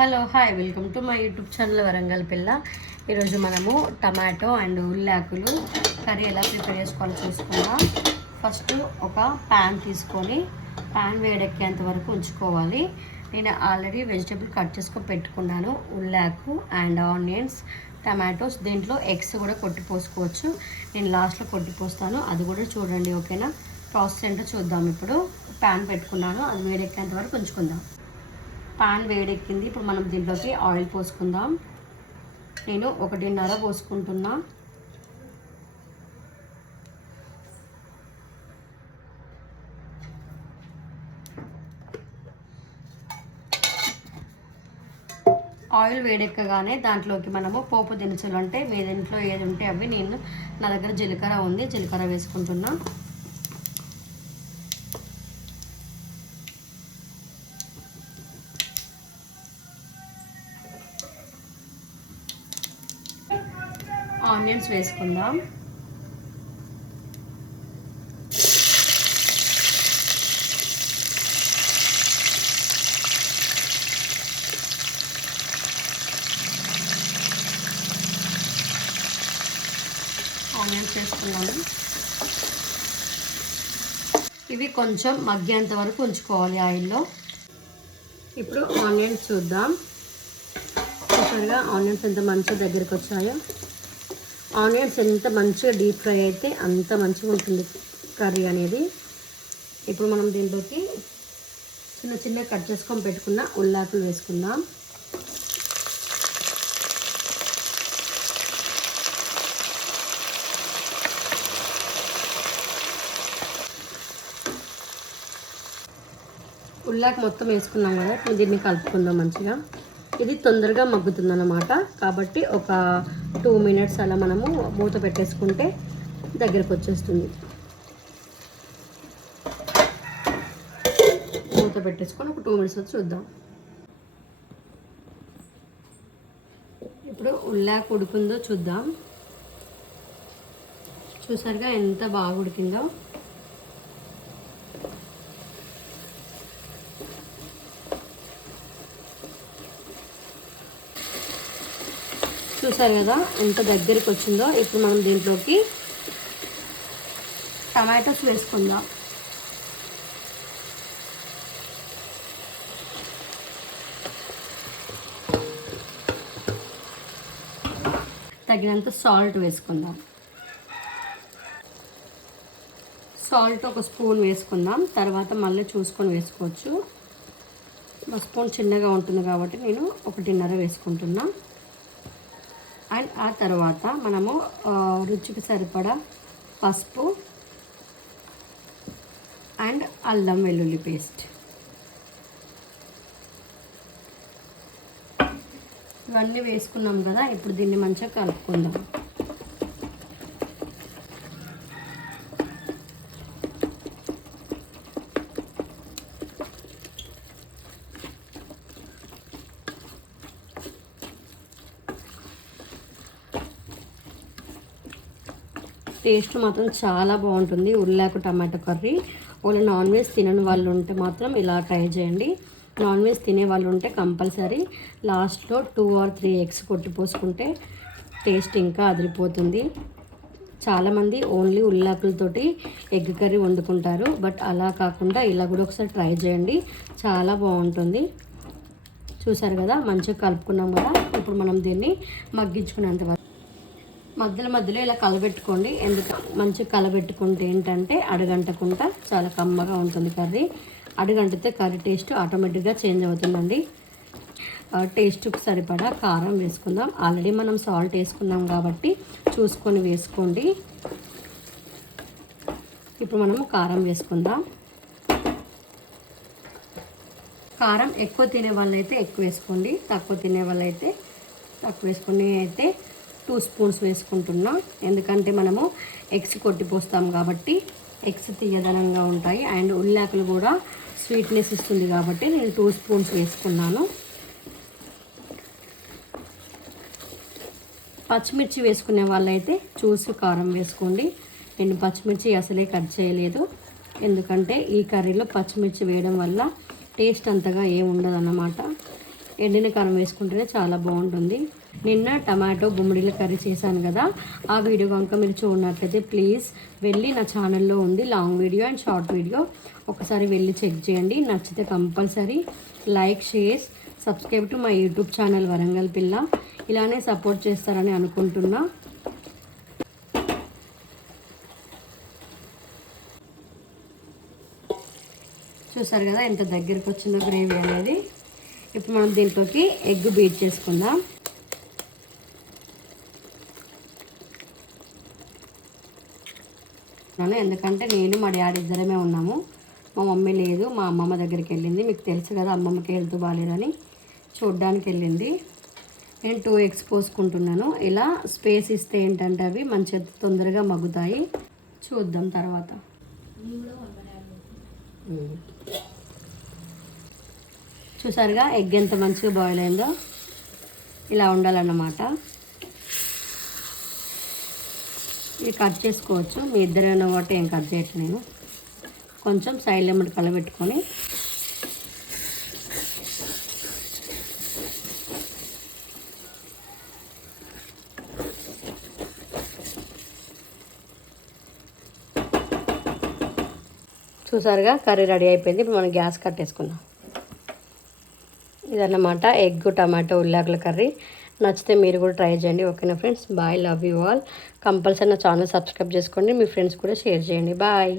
Hello hi welcome to my YouTube channel Warangal పిల్ల. ఈరోజు మనము టమాటో అండ్ ఉల్లాకులు కర్రీ ఎలా ప్రిపేర్ చేసుకోవాలో చూసుకుందాం. ఫస్ట్ ఒక ప్యాన్ తీసుకొని ప్యాన్ వేడెక్కేంత వరకు ఉంచుకోవాలి. నేను ఆల్రెడీ వెజిటేబుల్ కట్ చేసుకొని పెట్టుకున్నాను. ఉల్లాకు అండ్ ఆనియన్స్, టమాటోస్, దీంట్లో ఎగ్స్ కూడా కొట్టిపోసుకోవచ్చు. నేను లాస్ట్లో కొట్టిపోస్తాను, అది కూడా చూడండి. ఓకేనా? ప్రాసెస్ ఏంటో చూద్దాం. ఇప్పుడు ప్యాన్ పెట్టుకున్నాను, అది వేడెక్కేంత వరకు ఉంచుకుందాం. పాన్ వేడెక్కింది. ఇప్పుడు మనం దీంట్లోకి ఆయిల్ పోసుకుందాం. నేను 1.5 పోసుకుంటున్నా. ఆయిల్ వేడెక్కగానే దాంట్లోకి మనము పోపు దినుసులు, అంటే మీ ఇంట్లో ఏది ఉంటే అవి, నా దగ్గర జీలకర్ర ఉంది, జీలకర్ర వేసుకుంటున్నా. ఆనియన్స్ వేసుకుందాం. ఆనియన్స్ వేసుకున్నాము. ఇవి కొంచెం మగ్గేంత వరకు ఉంచుకోవాలి ఆయిల్లో. ఇప్పుడు ఆనియన్స్ చూద్దాం. చూసారుగా ఆనియన్స్ ఎంత మంచిగా దగ్గరికి వచ్చాయో. ఆనియన్స్ ఎంత మంచిగా డీప్ ఫ్రై అయితే అంత మంచిగా ఉంటుంది కర్రీ అనేది. ఇప్పుడు మనం దీంట్లోకి చిన్న చిన్న కట్ చేసుకొని పెట్టుకున్న ఉల్లాకులు వేసుకుందాం. ఉల్లాకు మొత్తం వేసుకున్నాం కదా, ఇప్పుడు దీన్ని కలుపుకుందాం మంచిగా. ఇది తొందరగా మగ్గుతుంది అన్నమాట, కాబట్టి ఒక 2 మినిట్స్ అలా మనము మూత పెట్టేసుకుంటే దగ్గరకు వచ్చేస్తుంది. మూత పెట్టేసుకొని ఒక 2 మినిట్స్ వచ్చి చూద్దాం. ఇప్పుడు ఉల్లాకు ఉడికిందో చూద్దాం. చూసారుగా ఎంత బాగా ఉడికిందో. చూసారు కదా ఎంత దగ్గరికి వచ్చిందో. ఇప్పుడు మనం దీంట్లోకి టమాటోస్ వేసుకుందాం. తగినంత సాల్ట్ వేసుకుందాం. సాల్ట్ ఒక స్పూన్ వేసుకుందాం, తర్వాత మళ్ళీ చూసుకొని వేసుకోవచ్చు. ఒక స్పూన్ చిన్నగా ఉంటుంది కాబట్టి నేను 1.5 వేసుకుంటున్నా. అండ్ ఆ తర్వాత మనము రుచికి సరిపడా పసుపు అండ్ అల్లం వెల్లుల్లి పేస్ట్ ఇవన్నీ వేసుకున్నాం కదా. ఇప్పుడు దీన్ని మంచిగా కలుపుకుందాం. టేస్ట్ మాత్రం చాలా బాగుంటుంది ఉల్లాకు టమాటో కర్రీ. వాళ్ళు నాన్ వెజ్ తినని వాళ్ళు ఉంటే మాత్రం ఇలా ట్రై చేయండి. నాన్ వెజ్ తినే వాళ్ళు ఉంటే కంపల్సరీ లాస్ట్లో 2 or 3 ఎగ్స్ కొట్టిపోసుకుంటే టేస్ట్ ఇంకా అదిరిపోతుంది. చాలామంది ఓన్లీ ఉల్లాకులతోటి ఎగ్ కర్రీ వండుకుంటారు, బట్ అలా కాకుండా ఇలా కూడా ఒకసారి ట్రై చేయండి, చాలా బాగుంటుంది. చూసారు కదా మంచిగా కలుపుకున్నాం కదా. ఇప్పుడు మనం దీన్ని మగ్గించుకునేంత వరకు మధ్యలో ఇలా కలబెట్టుకోండి. ఎందుకు మంచిగా కలబెట్టుకుంటే ఏంటంటే అడుగంటకుండా చాలా కమ్మగా ఉంటుంది కర్రీ. అడుగంటితే కర్రీ టేస్ట్ ఆటోమేటిక్గా చేంజ్ అవుతుందండి. టేస్ట్కి సరిపడా కారం వేసుకుందాం. ఆల్రెడీ మనం సాల్ట్ వేసుకున్నాం కాబట్టి చూసుకొని వేసుకోండి. ఇప్పుడు మనము కారం వేసుకుందాం. కారం ఎక్కువ తినే వాళ్ళైతే ఎక్కువ వేసుకోండి, తక్కువ తినే వాళ్ళైతే తక్కువ వేసుకొని. అయితే 2 స్పూన్స్ వేసుకుంటున్నా, ఎందుకంటే మనము ఎగ్స్ కొట్టిపోస్తాం కాబట్టి ఎగ్స్ తీయదనంగా ఉంటాయి. అండ్ ఉల్లాకులు కూడా స్వీట్నెస్ ఇస్తుంది కాబట్టి నేను 2 స్పూన్స్ వేసుకున్నాను. పచ్చిమిర్చి వేసుకునే వాళ్ళైతే చూసి కారం వేసుకోండి. నేను పచ్చిమిర్చి అసలే కట్ చేయలేదు, ఎందుకంటే ఈ కర్రీలో పచ్చిమిర్చి వేయడం వల్ల టేస్ట్ అంతగా ఏముండదు అన్నమాట. ఎండిన కారం వేసుకుంటేనే చాలా బాగుంటుంది. నిన్న టమాటో గుమ్మడిల కర్రీ చేశాను కదా, ఆ వీడియో కనుక మీరు చూడనట్లయితే ప్లీజ్ వెళ్ళి నా ఛానల్లో ఉంది, long video and short video, ఒకసారి వెళ్ళి చెక్ చేయండి. నచ్చితే compulsory like, share, subscribe to my YouTube channel Warangal పిల్ల. ఇలానే సపోర్ట్ చేస్తారని అనుకుంటున్నా. చూసారు కదా ఎంత దగ్గరికి వచ్చిందో గ్రేవీ అనేది. ఇప్పుడు మనం దీంట్లోకి ఎగ్ బీట్ చేసుకుందాం. ఎందుకంటే నేను మా డాడీ ఇద్దరమే ఉన్నాము, మా మమ్మీ లేదు, మా అమ్మమ్మ దగ్గరికి వెళ్ళింది. మీకు తెలుసు కదా అమ్మమ్మకి హెల్త్ బాగాలేదని చూడ్డానికి వెళ్ళింది. నేను 2 ఎగ్స్ పోసుకుంటున్నాను. ఇలా స్పేస్ ఇస్తే ఏంటంటే అవి మంచిగా తొందరగా మగ్గుతాయి. చూద్దాం తర్వాత. చూసారుగా ఎగ్ ఎంత మంచిగా బాయిల్ అయిందో. ఇలా ఉండాలన్నమాట. ఇది కట్ చేసుకోవచ్చు, మీ ఇద్దరైనా కాబట్టి ఏం కట్ చేయట్లేదు. నేను కొంచెం సైడ్ లెమన్ కలబెట్టుకొని చూసారుగా కర్రీ రెడీ అయిపోయింది. ఇప్పుడు మనం గ్యాస్ కట్టేసుకుందాం. ఇదన్నమాట ఎగ్ టమాటో ఉల్లాకుల కర్రీ. నచ్చితే మీరు కూడా ట్రై చేయండి. ఓకేనా friends, bye, love you all. Compulsory నా ఛానల్ సబ్స్క్రైబ్ చేసుకోండి, మీ ఫ్రెండ్స్ కూడా షేర్ చేయండి. బాయ్.